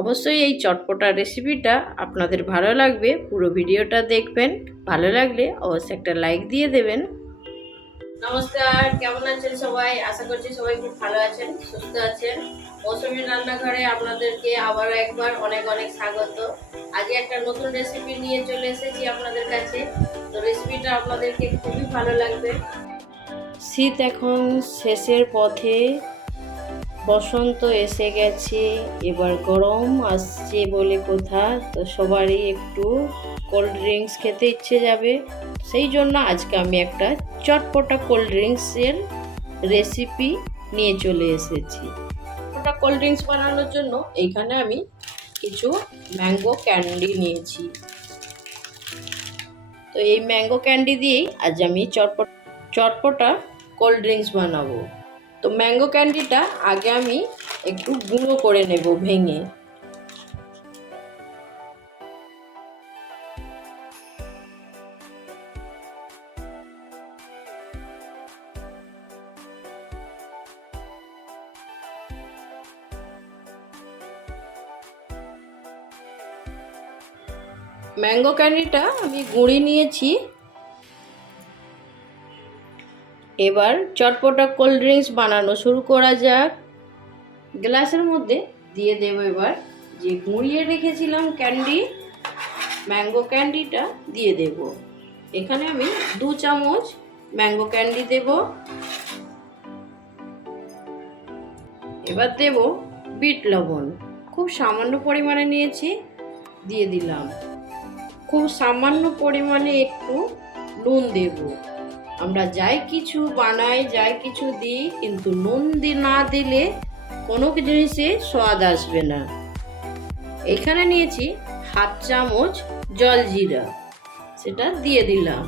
অবশ্যই এই চটপটা রেসিপিটা আপনাদের ভালো লাগবে পুরো ভিডিওটা দেখবেন ভালো লাগলে অবশ্যই একটা লাইক দিয়ে দেবেন। নমস্কার কেমন আছেন সবাই? আশা করছি সবাই খুব ভালো আছেন সুস্থ আছেন। মৌসুমী রান্নাঘরে আপনাদেরকে আবারও একবার অনেক অনেক স্বাগত। আজকে একটা নতুন রেসিপি নিয়ে চলে এসেছি আপনাদের কাছে। তো রেসিপিটা আপনাদেরকে খুবই ভালো লাগবে। শীত এখন শেষের পথে বসন্ত এসে গেছে, এবার গরম আসছে বলে কথা, তো সবারই একটু কোল্ড ড্রিঙ্কস খেতে ইচ্ছে যাবে। সেই জন্য আজকে আমি একটা চটপটা কোল্ড ড্রিঙ্কসের রেসিপি নিয়ে চলে এসেছি। চটপটা কোল্ড ড্রিঙ্কস বানানোর জন্য এইখানে আমি কিছু ম্যাঙ্গো ক্যান্ডি নিয়েছি। তো এই ম্যাঙ্গো ক্যান্ডি দিয়েই আজ আমি চটপট, চটপটা কোল্ড ড্রিঙ্কস বানাবো। তো ম্যাঙ্গো ক্যান্ডিটা আগে আমি একটু গুঁড়ো করে নেব ভেঙে। ম্যাঙ্গো ক্যান্ডিটা আমি গুঁড়ি নিয়েছি। এবার চটপটা কোল্ড ড্রিঙ্কস বানানো শুরু করা যাক। গ্লাসের মধ্যে দিয়ে দেব এবার যে গুঁড়িয়ে রেখেছিলাম ক্যান্ডি, ম্যাঙ্গো ক্যান্ডিটা দিয়ে দেব। এখানে আমি দু চামচ ম্যাঙ্গো ক্যান্ডি দেব। এবার দেব বিট লবণ। খুব সামান্য পরিমাণে নিয়েছি, দিয়ে দিলাম। খুব সামান্য পরিমাণে একটু নুন দেবো। আমরা যাই কিছু বানাই, যাই কিছু দিই, কিন্তু নুন দি না দিলে কোনো জিনিসে স্বাদ আসবে না। এখানে নিয়েছি হাফ চামচ জল জিরা, সেটা দিয়ে দিলাম।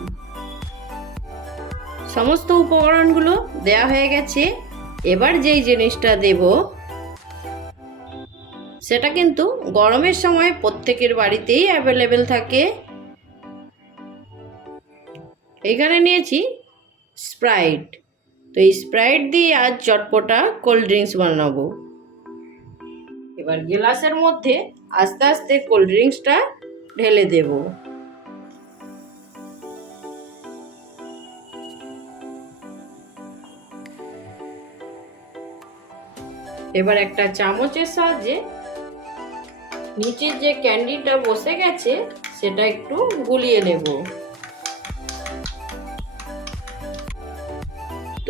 সমস্ত উপকরণগুলো দেয়া হয়ে গেছে। এবার যেই জিনিসটা দেব, সেটা কিন্তু গরমের সময় প্রত্যেকের বাড়িতেই অ্যাভেলেবেল থাকে। এখানে নিয়েছি স্প্রাইট। তো এই স্প্রাইট দিয়ে আজ চটপটা কোল্ড ড্রিঙ্কস বানাবো। এবার গ্লাসের মধ্যে আস্তে আস্তে কোল্ড ড্রিঙ্কসটা ঢেলে দেব। এবার একটা চামচের সাহায্যে নিচের যে ক্যান্ডিটা বসে গেছে, সেটা একটু গুলিয়ে নেব।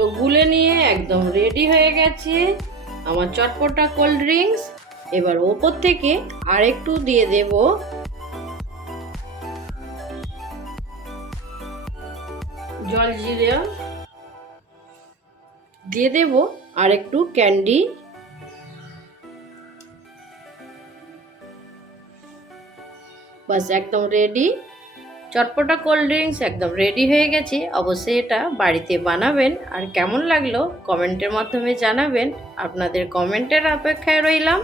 তো গুলে নিয়ে একদম রেডি হয়ে গেছে। আমার চটপটা কোল্ড ড্রিঙ্কস এবার ওপর থেকে আর একটু দিয়ে দেব। জল জিরা। দিয়ে দেব আর একটু ক্যান্ডি বাস একদম রেডি চটপটা কোল্ড ড্রিঙ্কস একদম রেডি হয়ে গেছে। অবশ্যই এটা বাড়িতে বানাবেন। আর কেমন লাগল কমেন্টের মাধ্যমে জানাবেন। আপনাদের কমেন্টের অপেক্ষায় রইলাম।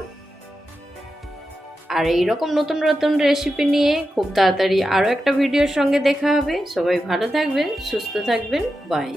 আর এই রকম নতুন নতুন রেসিপি নিয়ে খুব তাড়াতাড়ি আরও একটা ভিডিওর সঙ্গে দেখা হবে। সবাই ভালো থাকবেন, সুস্থ থাকবেন। বাই